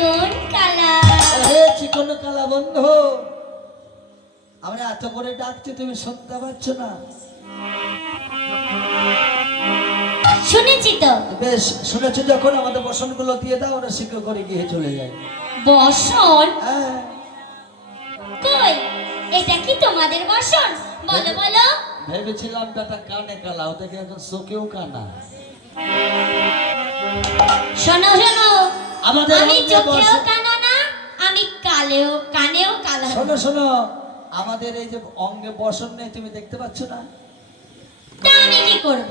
চিকন কালা। আরে চিকন কালা বন্ধু, আমরা এত করে ডাকছি তুমি শুনতে পাচ্ছ না? শুনেছি তো। বেশ, শুনেছি যখন আমাদের বসনগুলো দিয়ে দাও, ওরা শীঘ্র করে গিয়ে চলে যায়। বসন? হ্যাঁ। কই, এটা কি তোমাদের বসন? বলো বলো। ভেবেছিলাম বেটা কানে কালা, ওটাকে এখন চোখেও কানা। শোনো শোনো, আমাদের আমি অঙ্গে চোখেও বসন- কানা না, আমি কানেও কালা না। শোনো শোনো, আমাদের এই যে অঙ্গে বসন নেই, তুমি দেখতে পাচ্ছ না? তা আমি কি করব?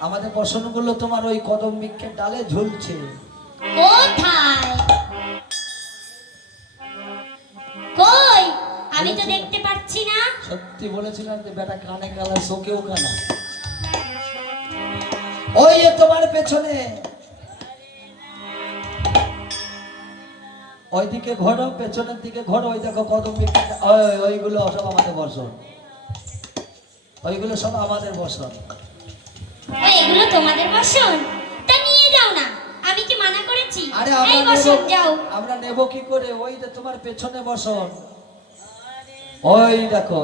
আমাদের বসনগুলো তোমার ওই কদম বৃক্ষের ডালে ঝুলছে। কোথায়? কই, আমি তো দেখতে পাচ্ছি না। সত্যি বলেছিলাম যে বেটা কানে কালা, চোখেও কানা। ওই যে তোমার পেছনে, ওইদিকে ঘোরো, পেছনের দিকে ঘোরো, ওই দেখো কদম বৃক্ষের ওইগুলো সব আমাদের বসন। ওইগুলো সব আমাদের বসন। ওই এগুলো তোমাদের বসন? তা নিয়ে যাও না, আমি কি মানা করেছি? আরে এই আমরা বসন নেব, যাও। আমরা নেব কি করে? ওই যে তোমার পেছনে বসন, ওই দেখো।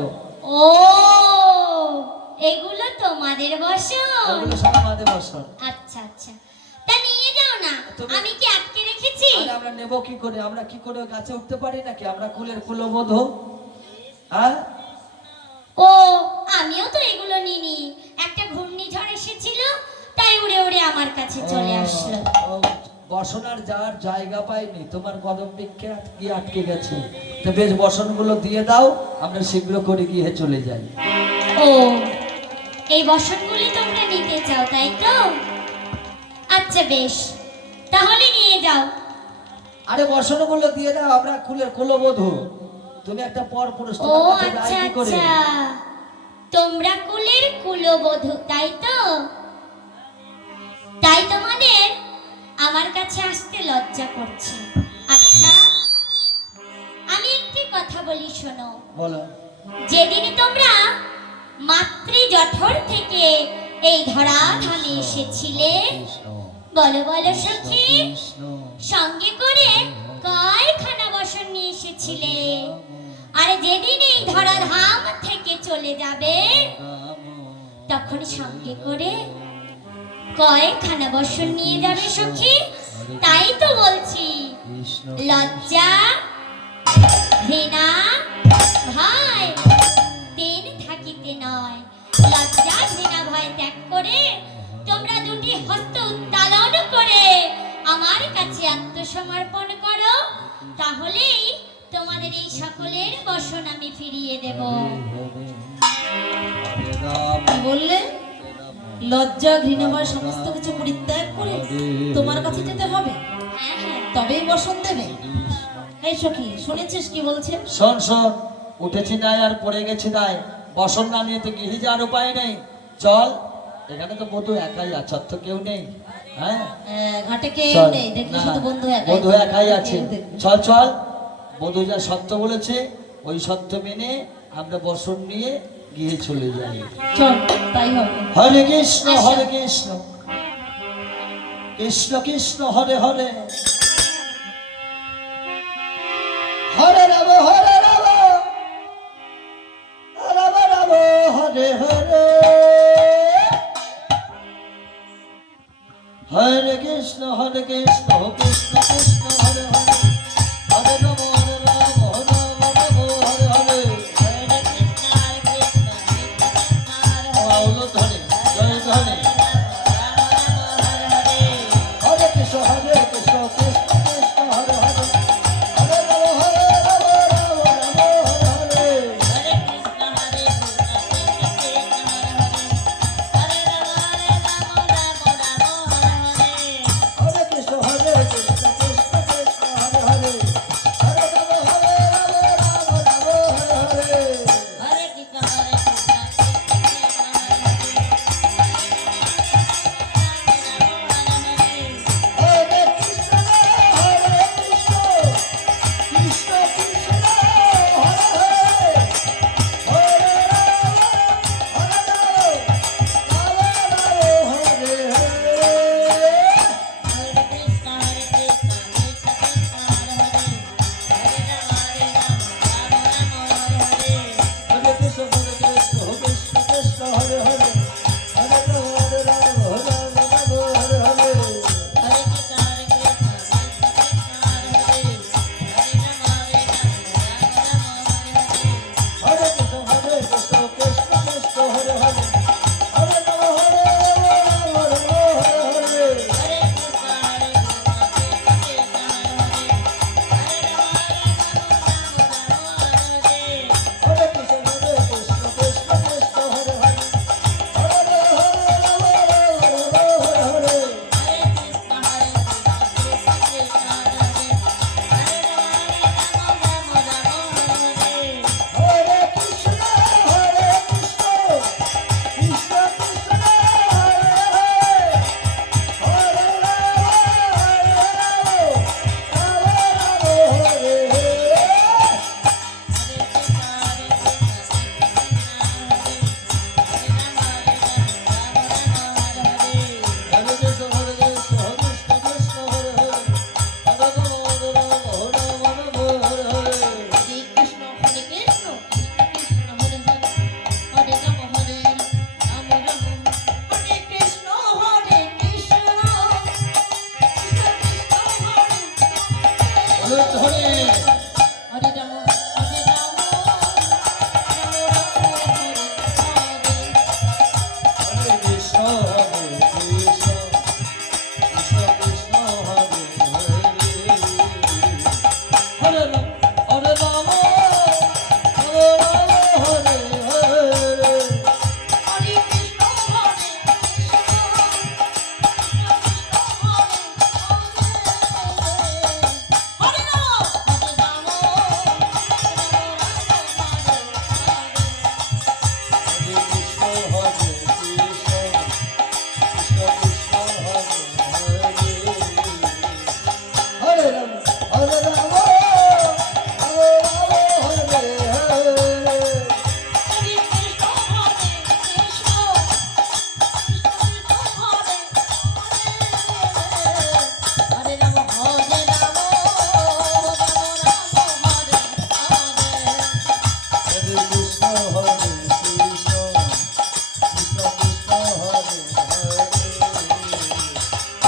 ও, এগুলো তোমাদের বসন? ওগুলো সব আমাদের বসন। আচ্ছা আচ্ছা, তা নিয়ে যাও না, আমি কি আটকে রেখেছি? আরে আমরা নেব কি করে? আমরা কি করে গাছে উঠতে পারি নাকি? আমরা কুলের কুলবোধ। হ্যাঁ, ও, আমিও তো এগুলো নিনি। একটা ঘূর্ণিঝড় এসেছিল, তাই উড়ে উড়ে আমার কাছে চলে আসলো। ও, বসনার যাওয়ার জায়গা পাইনি, তোমার কদম বৃক্ষে গিয়ে আটকে গেছে। তো বেশ, বসনগুলো দিয়ে দাও, আমরা শীঘ্র করে গিয়ে চলে যাই। ও, এই বসনগুলি তোমরা নিতে চাও, তাই তো? আচ্ছা বেশ, তাহলে নিয়ে যাও। আরে বসনগুলো দিয়ে দাও, আমরা কুলের কুলবোধ। তুমি একটা পর পুরুষ, ও তোমার কাছে আচ্ছা যাই কি করে? আচ্ছা, তোমরা কুলের কুলবধূ, তাই তো? তাই তোমাদের আমার কাছে আসতে লজ্জা করছে। আচ্ছা, আমি একটি কথা বলি, শোনো। বলো। যেদিন তোমরা মাতৃ জঠর থেকে এই ধরাধামে এসেছিলে, বলো বলো সখী, সঙ্গে করে কয়খানা বসন নিয়ে এসেছিলে? আর যেদিন এই ধরাধাম থেকে চলে যাবে, তখন সঙ্গে করে কয়খানা বসন নিয়ে যাবে সখী? তাই তো বলছি, লজ্জা ঘৃণা ভয় তিন থাকিতে নয়। লজ্জা ঘৃণা ভয় ত্যাগ করে তোমরা দুটি হস্ত উত্তোলন করে আমার কাছে আত্মসমর্পণ করো, তাহলেই তোমাদের এই সকলের বসন আমি ফিরিয়ে দেব। কি বললে? লজ্জা ঘৃণা ভয় সমস্ত কিছু পরিত্যাগ করে তোমার কাছে যেতে হবে, হ্যাঁ হ্যাঁ, তবেই বসন দেবে? এই সখী, শুনেছিস কি বলছে? শোন শোন, উঠেছি নাই আর পড়ে গেছি নাই, বসন না নিয়ে তো গৃহে যাওয়ার উপায় নেই। চল, এখানে তো বধূ একাই আছে, আর তো কেউ নেই। হ্যাঁ, ঘাটে কেউ চল। নেই, দেখলি না, শুধু বন্ধু একাই। বধূ একাই আছে। কেউ দেখবি। চল চল, বধূ যা সত্য বলেছে, ওই সত্য মেনে আমরা বসন নিয়ে গিয়ে চলে যাই। চল, তাই হবে। হরে কৃষ্ণ আসো। হরে কৃষ্ণ, কৃষ্ণ কৃষ্ণ হরে হরে, হরে রাম হরে রাম, রাম রাম হরে হরে, হরে কৃষ্ণ হরে কৃষ্ণ, কৃষ্ণ কৃষ্ণ হরে হরে, হরে রাম হরে রাম, রাম রাম হরে হরে। মাওলো ধরে, জয় ধরে। হরে কৃষ্ণ হরে কৃষ্ণ, কৃষ্ণ কৃষ্ণ হরে হরে, হরে রাম হরে রাম, রাম রাম হরে হরে। হরে কৃষ্ণ হরে কৃষ্ণ, কৃষ্ণ কৃষ্ণ হরে ধরে হরে রাম হরে রাম রাম রাম হরে হরে। হরে কৃষ্ণ হরে কৃষ্ণ কৃষ্ণ কৃষ্ণ হরে হরে হরে রাম হরে রাম হরে রাম হরে হরে হরে কৃষ্ণ হরে কৃষ্ণ কৃষ্ণ হরে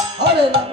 হরে। হরে রাম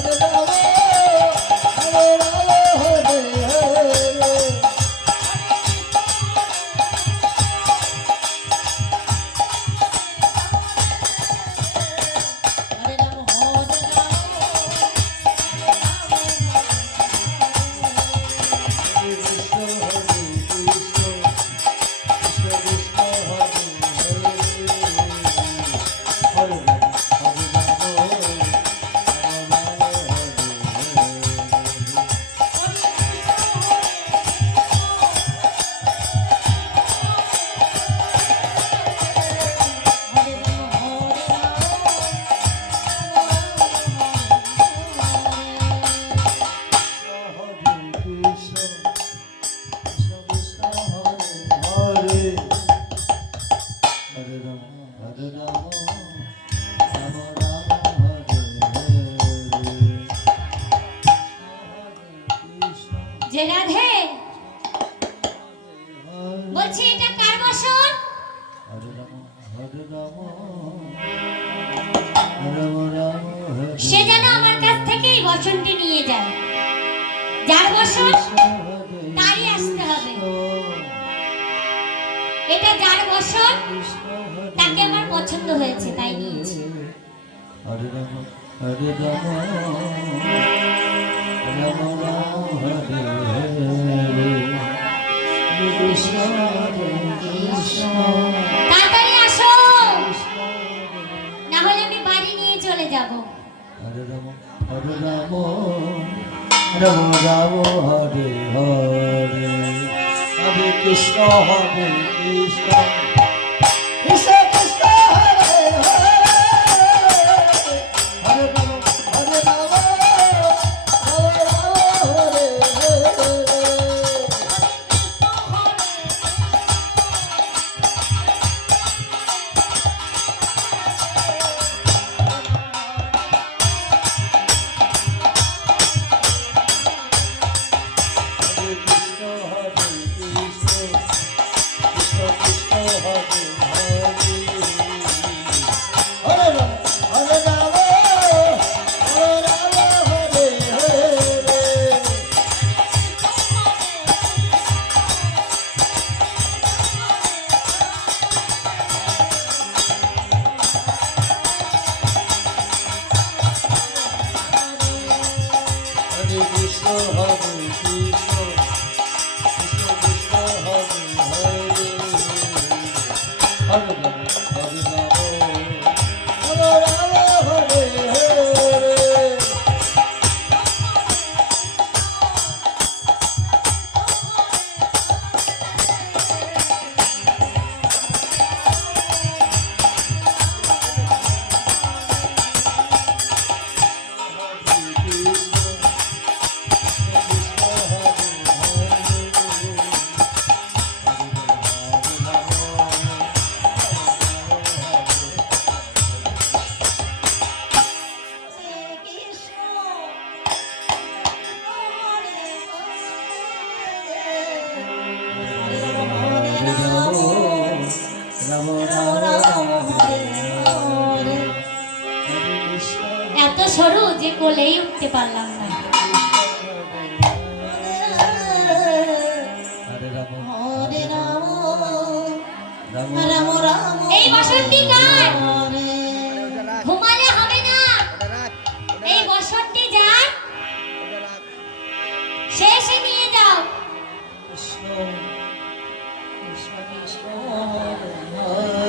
হরে রাম রাম যে রাধে বলছি এটা কার বাসন? সে যেন আমার কাছ থেকে এই বাসনটি নিয়ে যায়। যার বাসন তারই আসতে হবে। এটা যার বাসন তাকে আমার পছন্দ হয়েছে তাই নিয়েছি। হরে রাম হরে রাম রাম রাম হরে হরে কৃষ্ণ হরে কৃষ্ণ তাড়াতাড়ি আসো, না হলে আমি বাড়ি নিয়ে চলে যাব। হরে রাম রাম রাম হরে হরে হরে কৃষ্ণ হরে কৃষ্ণ কৃষ্ণ কৃষ্ণ হরে হরে হরে রাম হরে রাম হরে হরে হরে কৃষ্ণ হরে কৃষ্ণ কৃষ্ণ কৃষ্ণ হরে হরে হরে রাম হরে রাম হরে হরে হরে কৃষ্ণ হরে কৃষ্ণ কৃষ্ণ কৃষ্ণ হরে হরে হরে রাম হরে রাম হরে রাম হরে হরে এত সরু যে কোলেই উঠতে পারলাম না। রাম রাম এই বসন্তী কার? হরে। ঘুমালে হবে না, এই বসন্তী যার শেষে নিয়ে যাও। কৃষ্ণ কৃষ্ণ কৃষ্ণ হরে হরে।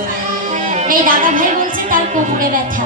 এই দাদা ভাই বলছে তার কোমরে ব্যথা,